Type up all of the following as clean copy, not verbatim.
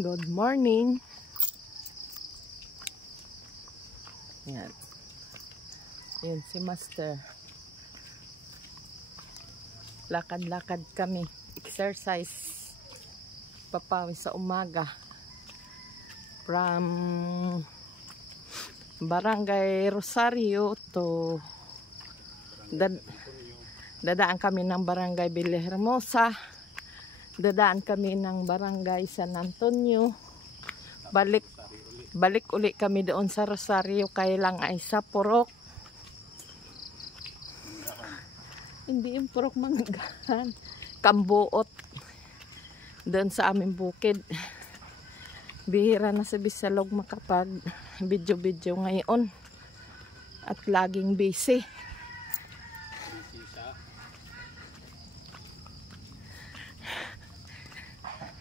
Good morning. Yan. Yun si Master. Lakad-lakad kami. Exercise. Papawis sa umaga. From Barangay Rosario to dadaan kami ng Barangay Villahermosa. Dadaan kami ng Barangay San Antonio. Balik uli kami doon sa Rosario. Kailang ay sa Purok. Hindi yung Purok Manggahan. Kambuot. Doon sa aming bukid. Bihira na sa Bisalog makapag video ngayon. At laging busy.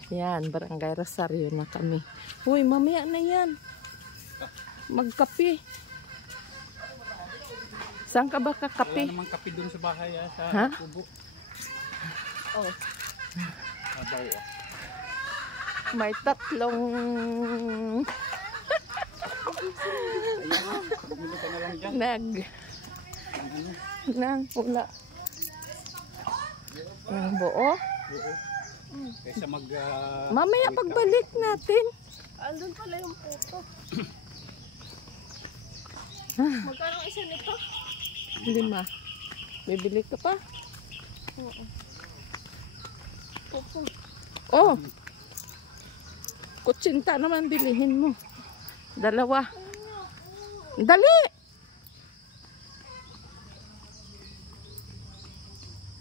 Yan, Barangay Rosario na kami. Uy, mamaya na yan. Magkape. Saan ka ba kakape? Wala namang kape dun sa bahay sa kubo. Oh. Abaw. May tatlong nang pula. Nang buo. Kaysa mamaya pagbalik natin. Andun pala yung puto. Magkano isa nito? 5. Bibili ka pa? Oo. Puto. Oh. Kutsinta naman bilihin mo. 2. Dali!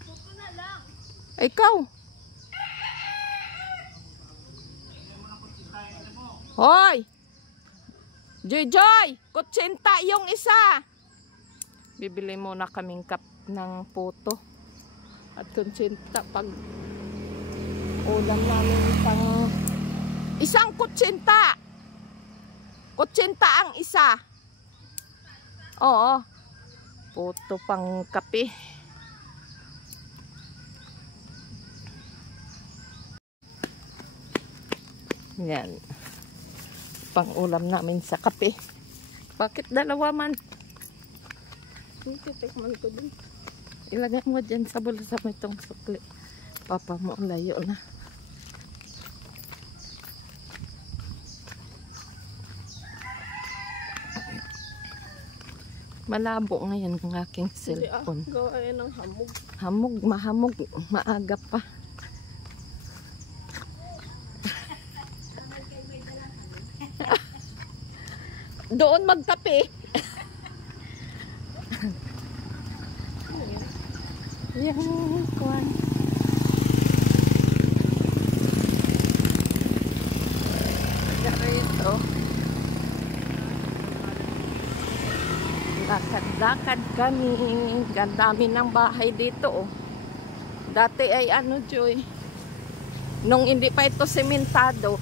Puto na lang. Ikaw. Hoy! Joy! Kutsinta yung isa! Bibili muna kaming cup ng puto. At kutsinta pag ulam namin pang isang kutsinta! Kutsinta ang isa. Oo. Puto pang kape. Yan. Pang ulam namin sa kape. Bakit 2 man? Titikman ko dun. Ilagay mo dyan sa bulsa mo itong sukli. Papa mo layo na. Malabo ngayon ang aking cellphone. Gawa yan ng hamog. Mahamog. Maaga pa. Doon magkape. Yung kuwan. Ito. Lakad-lakad kami. Gandami ng bahay dito. Oh. Dati ay Joy. Nung hindi pa ito sementado,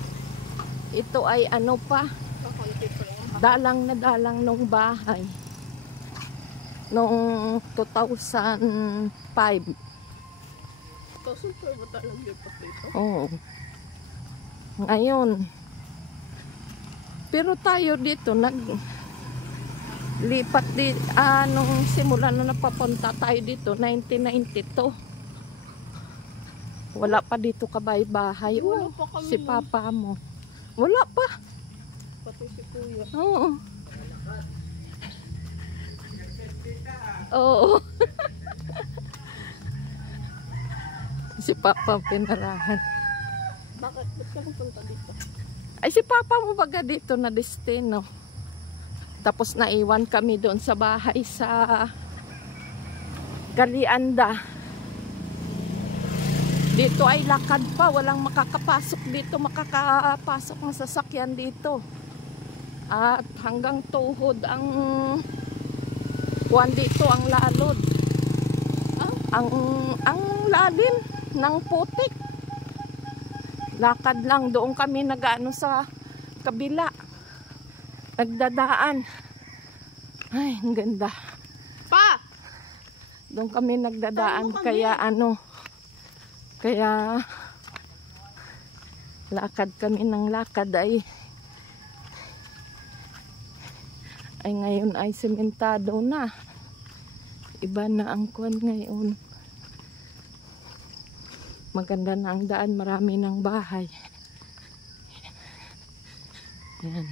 ito ay pa. Dalang na dalang nung bahay. Noong 2005. 2005 ba talang lipat dito? Oo. Ngayon. Pero tayo dito lipat nung simula na napapunta tayo dito 1992. Wala pa dito kabay-bahay. Wala pa kami. Si papa mo. Wala pa. Pati si kuya. Oo. Oo. Si papa pinarahan. Bakit? Ba't ka pupunta dito? Ay si papa mo baga dito na destino. Tapos naiwan kami doon sa bahay sa Galianda. Dito ay lakad pa. Walang makakapasok dito. Makakapasok ng sasakyan dito. At hanggang tuhod ang kuwan dito, ang lalod. Ang lalim ng putik. Lakad lang. Doon kami nag-ano sa kabila. Nagdadaan. Ay, ang ganda. Pa! Doon kami nagdadaan. Kaya lakad kami ng lakad ay ngayon ay sementado na. Iba na ang kwan ngayon. Maganda na ang daan, marami ng bahay. Yan.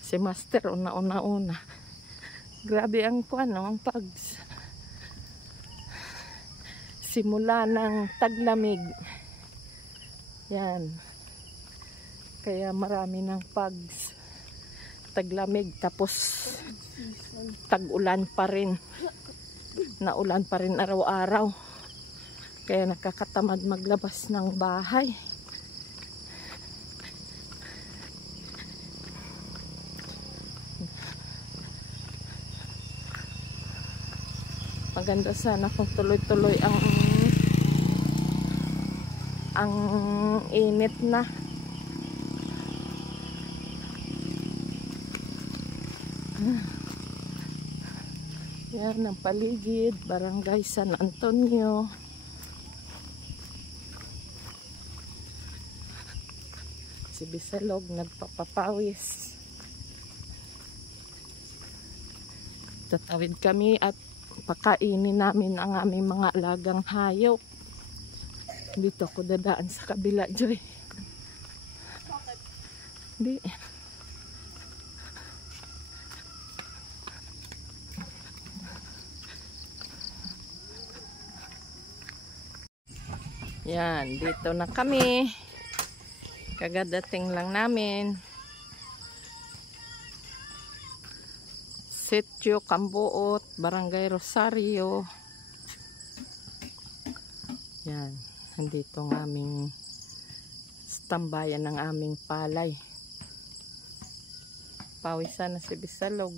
Si Master una. Grabe ang kwan, ang pags. Simula ng taglamig. Yan. Kaya marami ng pags. Taglamig tapos tag-ulan pa rin. Naulan pa rin araw-araw. Kaya nakakatamad maglabas ng bahay. Maganda sana kung tuloy-tuloy ang init na. Yan ang paligid, Barangay San Antonio. Si Bisalog nagpapapawis. Tatawid kami at pakainin namin ang aming mga alagang hayop. Dito ako dadaan sa kabila, Joy. Bakit? Hindi. Yan, dito na kami. Kagadating lang namin. Sitio Cambuot, Barangay Rosario. Yan, nandito ang aming tambayan ng aming palay. Pawisan na si Bisalog.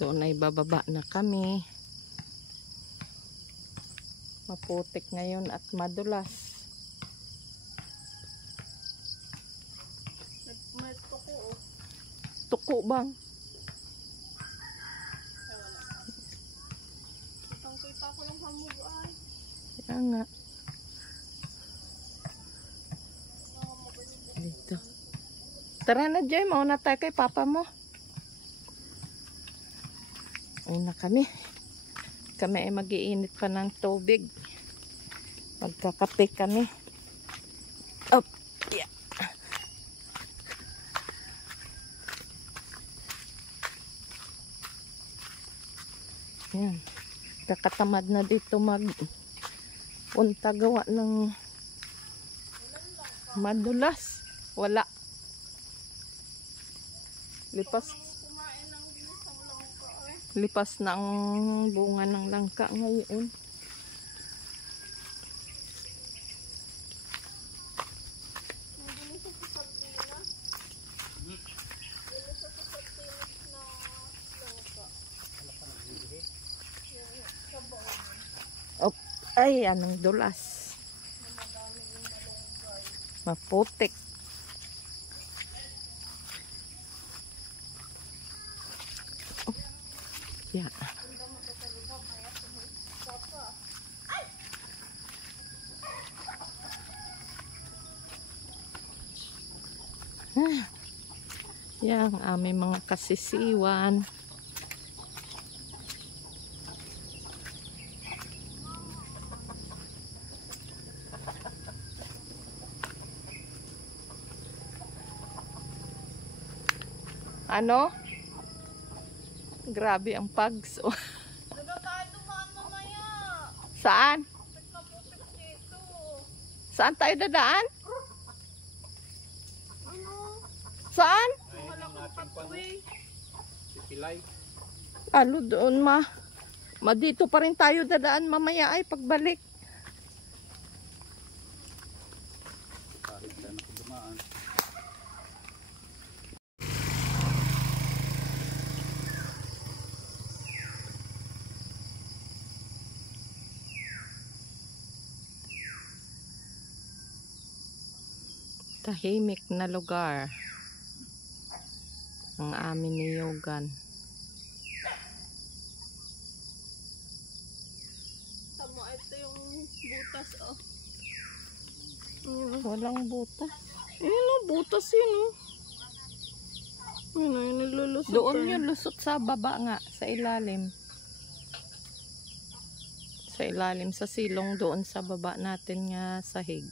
Doon ay bababa na kami. Maputik ngayon at madulas. May tuko oh. Tuko bang? Ay wala. Kitang-kita ko lang hamog ay. Kaya nga. Dito. Tara na, Joy. Mauna tayo kay papa mo. Ayun na kami. Kami ay mag-iinit pa ng tubig. Magkakape kami. Up. Yeah. Yan. Kakatamad na dito punta gawa ng madulas. Wala. Lipas na ang bunga ng langka ngayon. Oh, ay, anong dulas. Maputik. Oh, yeah. Yan ang aming mga kasisiwan. Ano? Grabe ang pags. Daga tayo dumaan mamaya. Saan? Putik dito. Saan tayo dadaan? Ano? Saan? Walang patwi. Si Pilay. Alo doon dito pa rin tayo dadaan mamaya ay pagbalik. Kahit saan ako dumaan. Tahimik na lugar ang amin niyugan. mo, ito yung butas, oh. Walang butas. Ayun o, butas yun o. Ayun o, yung nilulusot. Doon yun, lusot sa baba nga, sa ilalim. Sa ilalim, sa silong doon sa baba natin nga sahig.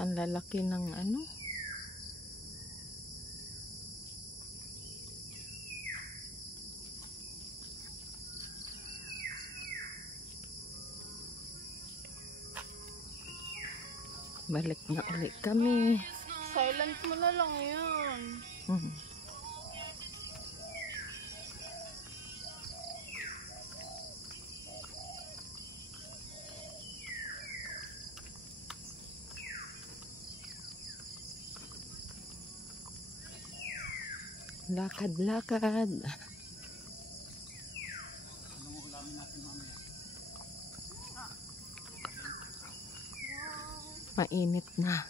Ang lalaki ng ano. Balik na ulit kami. Silent mo na lang yun. Lakad-lakad. Anong ulamin natin mamaya? Mainit na.